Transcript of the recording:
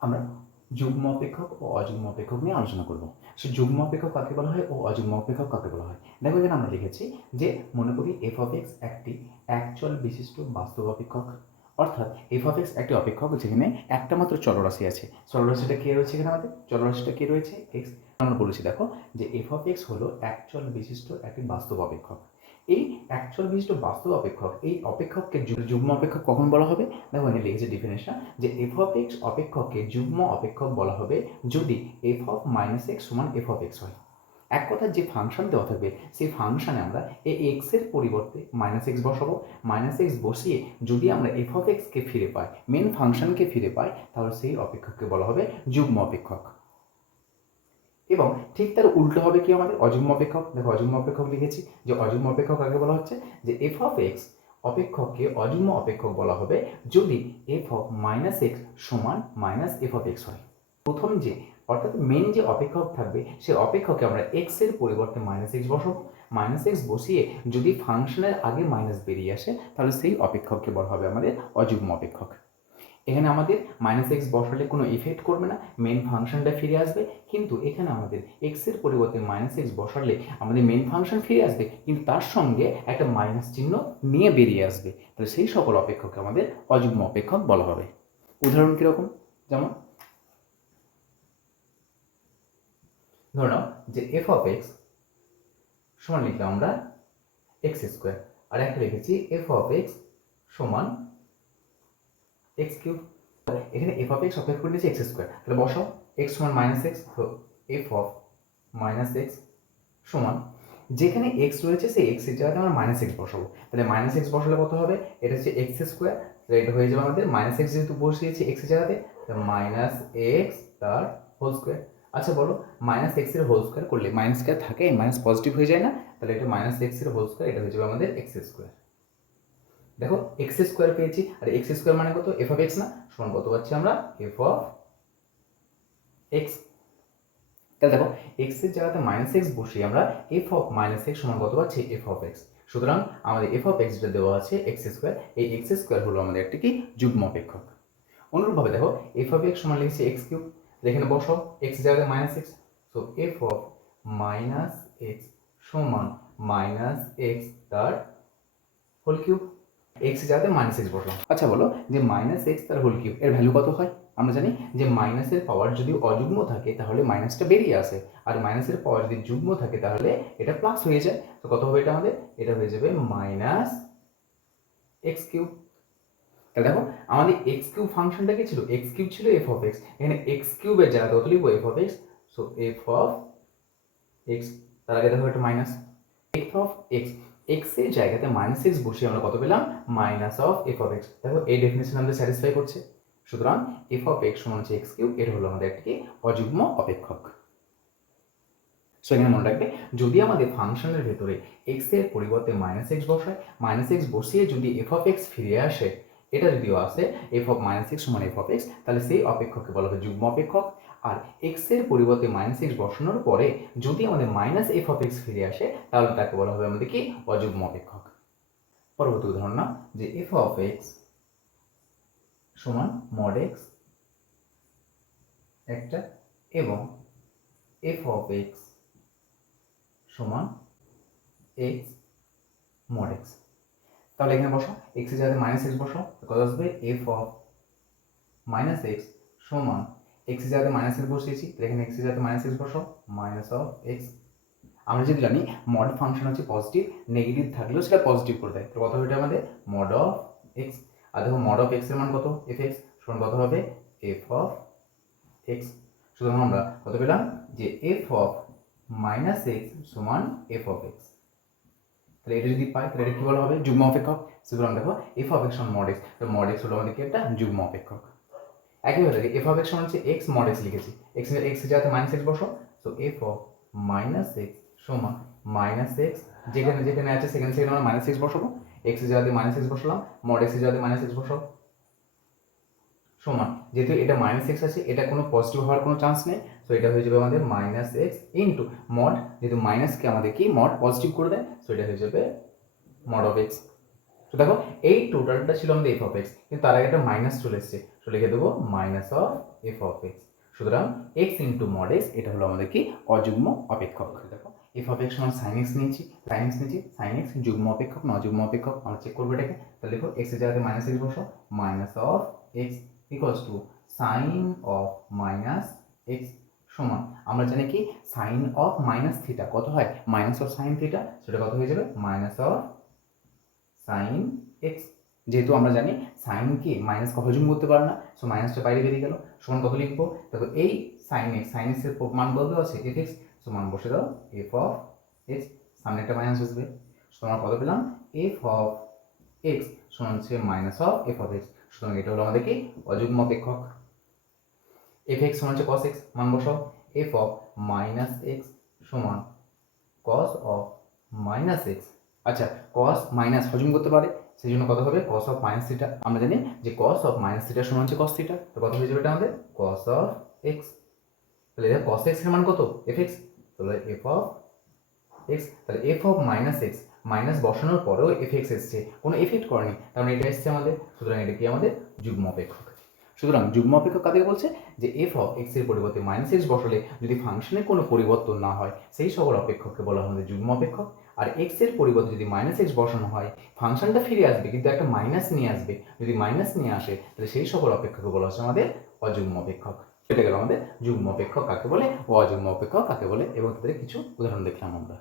আমরা যুগ্ম অপেক্ষক ও অযুগ্ম অপেক্ষক নিয়ে আলোচনা করব। সে যুগ্ম অপেক্ষক কাকে বলা হয় ও অযুগ্ম অপেক্ষক কাকে বলা হয়? দেখো, এখানে আমরা লিখেছি যে মনে করি এফ অফ এক্স একটি একচল বিশিষ্ট বাস্তব অপেক্ষক। অর্থাৎ এফ অফ এক্স একটি অপেক্ষক যেখানে একটা মাত্র চলরাশি আছে। চলরাশিটা কে রয়েছে এখানে আমাদের? চলরাশিটা কে রয়েছে? এক্স আমরা বলেছি, দেখো, যে এফ অফ এক্স হলো একচল বিশিষ্ট একটি বাস্তব অপেক্ষক। এই একচল বিশিষ্ট বাস্তব অপেক্ষক, এই অপেক্ষককে যুগ্ম অপেক্ষক কখন বলা হবে? দেখো, এখানে লিখেছে ডিফিনেশন যে এফ অফ এক্স অপেক্ষককে যুগ্ম অপেক্ষক বলা হবে যদি এফ অফ মাইনাস এক্স সমান এফ অফ এক্স হয়। এক কথা যে ফাংশন দেওয়া থাকবে, সেই ফাংশনে আমরা এই এক্সের পরিবর্তে মাইনাস এক্স বসাবো। মাইনাস এক্স বসিয়ে যদি আমরা এফ অফ এক্সকে ফিরে পাই মেন ফাংশনকে ফিরে পাই, তাহলে সেই অপেক্ষককে বলা হবে যুগ্ম অপেক্ষক। এবং ঠিক তার উল্টো হবে কি আমাদের? অযুগ্ম অপেক্ষক। দেখো, অযুগ্ম অপেক্ষক লিখেছি। যে অযুগ্ম অপেক্ষক আগে বলা হচ্ছে? যে এফ অফ এক্স অপেক্ষককে অযুগ্ম অপেক্ষক বলা হবে যদি এফ অফ মাইনাস এক্স সমান মাইনাস এফ অফ এক্স হয়। প্রথম যে, অর্থাৎ মেন যে অপেক্ষক থাকবে সেই অপেক্ষকে আমরা এক্সের পরিবর্তে মাইনাস এক্স বসাবো। মাইনাস এক্স বসিয়ে যদি ফাংশনের আগে মাইনাস বেরিয়ে আসে, তাহলে সেই অপেক্ষককে বলা হবে আমাদের অযুগ্ম অপেক্ষক। এখানে আমাদের মাইনাস এক্স বসালে কোনো ইফেক্ট করবে না মেন ফাংশনটা ফিরে আসবে, কিন্তু এখানে আমাদের এক্সের পরিবর্তে মাইনাস এক্স বসালে আমাদের মেন ফাংশন ফিরে আসবে, কিন্তু তার সঙ্গে একটা মাইনাস চিহ্ন নিয়ে বেরিয়ে আসবে। তাহলে সেই সকল অপেক্ষককে আমাদের অযুগ্ম অপেক্ষক বলা হবে। উদাহরণ কীরকম যেমন, ধরে নাও যে এফ অফ এক্স সমান লিখলাম আমরা এক্স স্কোয়ার আর একটা লিখেছি এফ অফ এক্স সমান এক্স কিউব এখানে এফ অফ এক্স অপেক্ষা করে নিয়েছি এক্স স্কোয়ার তাহলে বসাও এক্স সমান মাইনাস এক্স তো এফ অফ মাইনাস এক্স সমান, যেখানে এক্স রয়েছে সেই এক্সের জায়গাতে আমরা মাইনাস এক্স বসাবো। তাহলে মাইনাস এক্স বসালে কত হবে? এটা হচ্ছে এক্স স্কোয়ার তাহলে এটা হয়ে যাবে আমাদের মাইনাস এক্স যেহেতু বসিয়েছি এক্সের জায়গাতে মাইনাস এক্স তার হোল স্কোয়ার আচ্ছা বলো মাইনাস এক্সের হোল স্কোয়ার করলে মাইনাস স্কোয়ার থাকে মাইনাস পজিটিভ হয়ে যায় না, তাহলে এটা মাইনাস এক্সের হোল স্কোয়ার এটা হয়ে যাবে আমাদের এক্স স্কোয়ার দেখো এক্স স্কোয়ার পেয়েছি, আর এক্স স্কোয়ার মানে কত? এফ অফ এক্স না? সমান কত পাচ্ছি আমরা? এফ অফ এক্স তাহলে দেখো এক্সের জায়গাতে মাইনাস এক্স বসিয়ে আমরা এফ অফ মাইনাস এক্স সমান কত পাচ্ছি? এফ অফ এক্স সুতরাং আমাদের এফ অফ এক্স যেটা দেওয়া আছে এক্স স্কোয়ার এই এক্স স্কোয়ার হলো আমাদের একটি কি? যুগ্ম অপেক্ষক। অনুরূপভাবে দেখো এফ অফ এক্স সমান লিখছি এক্স কিউব এখানে বসো এক্স জায়গাতে minus x so f of minus x সমান মাইনাস এক্স তার হোল কিউব এক্স যাতে মাইনাস এক্স বসলাম। আচ্ছা বলো যে মাইনাস এক্স তার হোল কিউব এর ভ্যালু কত হয়? আমরা জানি যে মাইনাসের পাওয়ার যদি অযুগ্ম থাকে, তাহলে মাইনাসটা বেরিয়ে আসে। আর মাইনাসের পাওয়ার যদি যুগ্ম থাকে, তাহলে এটা প্লাস হয়ে যায়। তো কত হবে এটা আমাদের? এটা হয়ে যাবে মাইনাস এক্স কিউব তাহলে দেখো, আমাদের এক্স কিউব ফাংশনটা কি ছিল? এক্স কিউব ছিল এফ অফ এক্স এখানে এক্স কিউবের জায়গাতে কত লিখব? F of x so f of x তার আগে দেখো একটা মাইনাস এফ অফ এক্স এক্সের জায়গাতে মাইনাস এক্স বসিয়ে আমরা কত পেলাম? Minus of f of x দেখো, এই ডেফিনেশন আমাদের স্যাটিসফাই করছে। সুতরাং এফ অফ এক্স সমান হচ্ছে এক্স কিউব এটা হলো আমাদের একটি অযুগ্ম অপেক্ষক। সো এখানে মনে রাখবে, যদি আমাদের ফাংশনের ভেতরে এক্সের পরিবর্তে মাইনাস এক্স বসায় মাইনাস এক্স বসিয়ে যদি এফ অফ এক্স ফিরে আসে, এটা যদিও আসে এফ অফ মাইনাস এক্স সমান এফ অফ এক্স তাহলে সেই অপেক্ষককে বলা হবে যুগ্ম অপেক্ষক। আর এক্সের পরিবর্তে মাইনাস এক্স বসানোর পরে যদি আমাদের মাইনাস এফ অফ এক্স ফিরে আসে, তাহলে তাকে বলা হবে আমাদের কি অযুগ্ম অপেক্ষক। পরবর্তী উদাহরণ না যে এফ অফ এক্স সমান মড এক্স একটা এবং এফ অফ এক্স সমান এক্স মড এক্স তাহলে এখানে বসো এক্সের জায়গাতে মাইনাস এক্স বসো কত আসবে এফ অফ মাইনাস এক্স সমান এক্সের জায়গাতে মাইনাস এক্স বসিয়েছি তাহলে এখানে এক্সের জায়গাতে মাইনাস এক্স বসো মাইনাস অফ এক্স আমরা যদি জানি মড ফাংশন হচ্ছে পজিটিভ নেগেটিভ থাকলেও সেটা পজিটিভ করে দেয়, তো কত হবে আমাদের? মড অফ এক্স আর দেখো মড অফ এক্সের মান কত? এফ এক্স সমান কত হবে? এফ অফ এক্স সুতরাং আমরা কত পেলাম? যে এফ অফ মাইনাস এক্স সমান এফ অফ এক্স তাহলে এটা যদি পাই, তাহলে এটা কী বলা হবে? যুগ্ম অপেক্ষক। সুতরাং দেখো এফ এক্স সমান মড এক্স তো মড এক্স হলো আমাদের কি একটা? যুগ্ম অপেক্ষক। একইভাবে দেখে এফ অফ এক্স সমান হচ্ছে এক্স মড এক্স লিখেছি। এক্স এক্স যাতে মাইনাস এক্স বসো so f of minus x সমান মাইনাস এক্স যেখানে যেখানে আছে সেখানে সেখানে আমরা মাইনাস এক্স বসাবো। এক্স যাতে মাইনাস এক্স বসালাম মড এক্স যাতে মাইনাস এক্স বসাও। সমান, যেহেতু এটা মাইনাস এক্স আছে, এটা কোনো পজিটিভ হওয়ার কোনো চান্স নেই সো এটা হয়ে যাবে আমাদের মাইনাস এক্স ইন্টু মড যেহেতু মাইনাসকে আমাদের কি? মড পজিটিভ করে দেয় সো এটা হয়ে যাবে মড অফ এক্স তো দেখো, এই টোটালটা ছিল আমাদের এফ অফ এক্স কিন্তু তার আগে একটা মাইনাস চলে এসছে। তো লিখে দেবো minus of f of x সুতরাং এক্স ইন্টু মড এক্স এটা হলো আমাদের কি? অযুগ্ম অপেক্ষক। দেখো এফ অফ এক্স সমান সাইন এক্স নিয়েছি সাইন এক্স নিয়েছি সাইন এক্স যুগ্ম অপেক্ষক না অযুগ্ম অপেক্ষক, আমরা চেক করব এটাকে। তাহলে দেখো এক্সের জায়গাতে মাইনাস এক্স বসো minus of x equals to sine of minus x সমান। আমরা জানি কি? সাইন অফ মাইনাস থিটা কত হয়? মাইনাস অফ সাইন থিটা সেটা কত হয়ে যাবে? মাইনাস অফ সাইন এক্স যেহেতু আমরা জানি সাইন কি মাইনাস হজম করতে পারে না সো মাইনাসটা বাইরে বেরিয়ে গেল। সমান কত লিখব? দেখো এই সাইন এক্স সাইন এক্সের মান কত আছে এফ এক্স সো মান বসে দাও এফ অফ এক্স সামনে একটা মাইনাস আসবে। সুতরাং কত পেলাম? এফ অফ এক্স সমান হচ্ছে minus of f of x সুতরাং এটা হলো আমাদের কি? অযুগ্ম অপেক্ষক। এফ এক্স সমান হচ্ছে কস এক্স মান বসাও। এফ অফ মাইনাস এক্স সমান কস অফ মাইনাস এক্স আচ্ছা কস মাইনাস হজম করতে পারে, সেই জন্য কত হবে? কস অফ মাইনাস থিটা আমরা জানি যে কস অফ মাইনাস থিটা সমান হচ্ছে কস থিটা তো কত হয়ে যাবে এটা আমাদের? কস অফ এক্স তাহলে এটা কস এক্সের মান কত? এফ এক্স তাহলে এফ অফ এক্স তাহলে f of minus x minus বসানোর পরেও এফ এক্স এসছে। কোনো এফেক্ট করেনি। তার মানে এটা এসছে আমাদের। সুতরাং এটা কি আমাদের? যুগ্ম অপেক্ষক। সুতরাং যুগ্ম অপেক্ষক কাদের বলছে? যে এফ অফ এক্সের পরিবর্তে মাইনাস এক্স বসালে যদি ফাংশনে কোনো পরিবর্তন না হয়, সেই সকল অপেক্ষককে বলা আমাদের যুগ্ম অপেক্ষক। আর এক্সের পরিবর্তে যদি মাইনাস এক্স বসানো হয় ফাংশনটা ফিরে আসবে, কিন্তু একটা মাইনাস নিয়ে আসবে। যদি মাইনাস নিয়ে আসে, তাহলে সেই সকল অপেক্ষাকে বলা হচ্ছে আমাদের অযুগ্ম অপেক্ষক। এটা গেল আমাদের যুগ্ম অপেক্ষক কাকে বলে? অযুগ্ম অপেক্ষক কাকে বলে? এবং তাদের কিছু উদাহরণ দেখলাম আমরা।